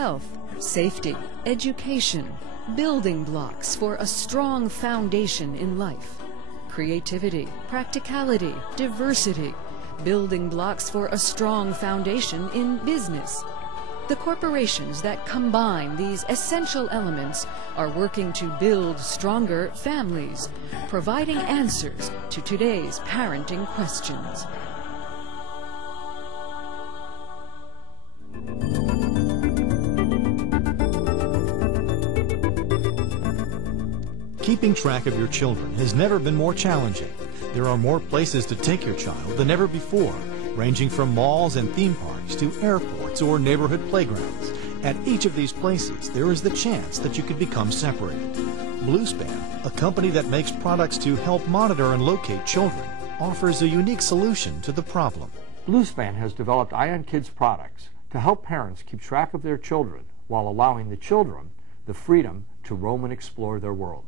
health, safety, education, building blocks for a strong foundation in life. Creativity, practicality, diversity, building blocks for a strong foundation in business. The corporations that combine these essential elements are working to build stronger families, providing answers to today's parenting questions. Keeping track of your children has never been more challenging. There are more places to take your child than ever before, ranging from malls and theme parks to airports or neighborhood playgrounds. At each of these places, there is the chance that you could become separated. Bluespan, a company that makes products to help monitor and locate children, offers a unique solution to the problem. Bluespan has developed ionKids products to help parents keep track of their children while allowing the children the freedom to roam and explore their world.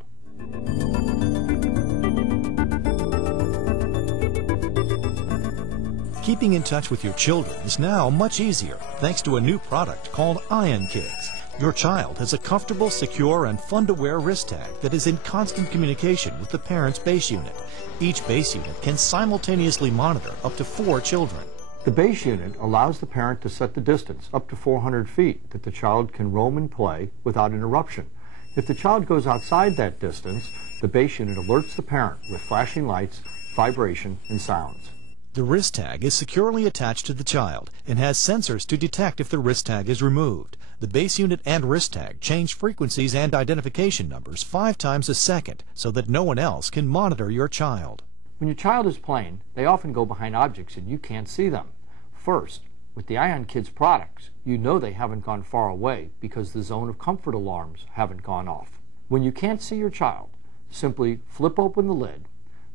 Keeping in touch with your children is now much easier thanks to a new product called ionKids. Your child has a comfortable, secure, and fun-to-wear wrist tag that is in constant communication with the parent's base unit. Each base unit can simultaneously monitor up to 4 children. The base unit allows the parent to set the distance up to 400 feet that the child can roam and play without interruption. If the child goes outside that distance, the base unit alerts the parent with flashing lights, vibration, and sounds. The wrist tag is securely attached to the child and has sensors to detect if the wrist tag is removed. The base unit and wrist tag change frequencies and identification numbers 5 times a second so that no one else can monitor your child. When your child is playing, they often go behind objects and you can't see them. First, with the ionKids products, you know they haven't gone far away because the zone of comfort alarms haven't gone off. When you can't see your child, simply flip open the lid,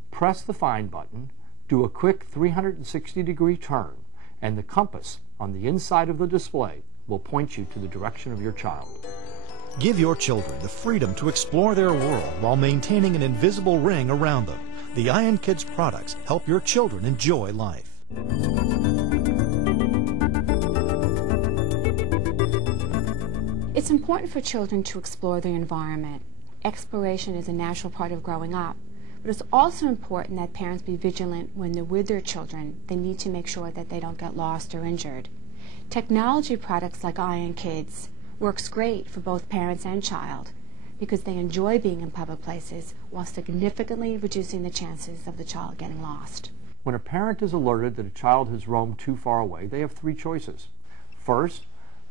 press the find button, do a quick 360-degree turn, and the compass on the inside of the display will point you to the direction of your child. Give your children the freedom to explore their world while maintaining an invisible ring around them. The ionKids products help your children enjoy life. It's important for children to explore their environment. Exploration is a natural part of growing up. But it's also important that parents be vigilant when they're with their children. They need to make sure that they don't get lost or injured. Technology products like ionKids works great for both parents and child because they enjoy being in public places while significantly reducing the chances of the child getting lost. When a parent is alerted that a child has roamed too far away, they have 3 choices. First,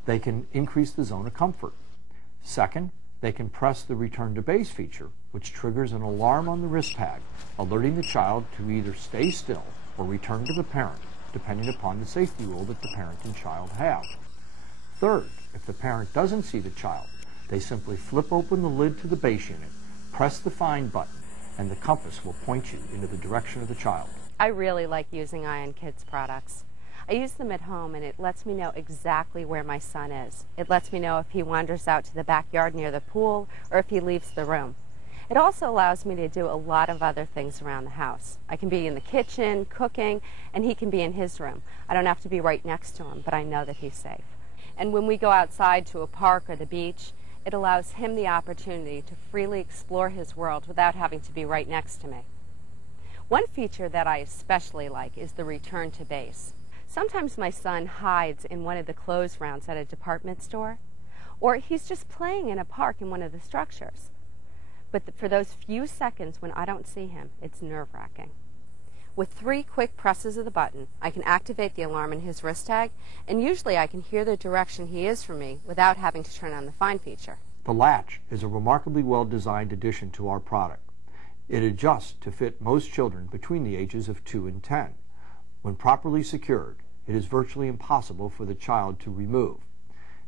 they can increase the zone of comfort. Second, they can press the return to base feature, which triggers an alarm on the wrist tag, alerting the child to either stay still or return to the parent, depending upon the safety rule that the parent and child have. Third, if the parent doesn't see the child, they simply flip open the lid to the base unit, press the find button, and the compass will point you into the direction of the child. I really like using ionKids products. I use them at home and it lets me know exactly where my son is. It lets me know if he wanders out to the backyard near the pool or if he leaves the room. It also allows me to do a lot of other things around the house. I can be in the kitchen, cooking, and he can be in his room. I don't have to be right next to him, but I know that he's safe. And when we go outside to a park or the beach, it allows him the opportunity to freely explore his world without having to be right next to me. One feature that I especially like is the return to base. Sometimes my son hides in one of the clothes rounds at a department store, or he's just playing in a park in one of the structures. But for those few seconds when I don't see him, it's nerve-wracking. With 3 quick presses of the button, I can activate the alarm in his wrist tag, and usually I can hear the direction he is from me without having to turn on the find feature. The latch is a remarkably well-designed addition to our product. It adjusts to fit most children between the ages of 2 and 10. When properly secured, it is virtually impossible for the child to remove.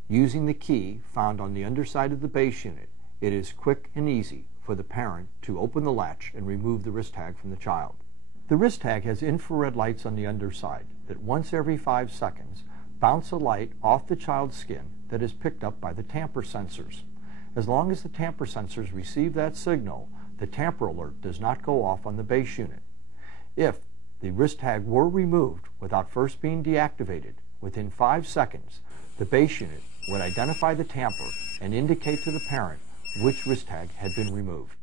Using the key found on the underside of the base unit, it is quick and easy for the parent to open the latch and remove the wrist tag from the child. The wrist tag has infrared lights on the underside that once every 5 seconds bounce a light off the child's skin that is picked up by the tamper sensors. As long as the tamper sensors receive that signal, the tamper alert does not go off on the base unit. If the wrist tag were removed without first being deactivated, within 5 seconds, The base unit would identify the tamper and indicate to the parent which wrist tag had been removed.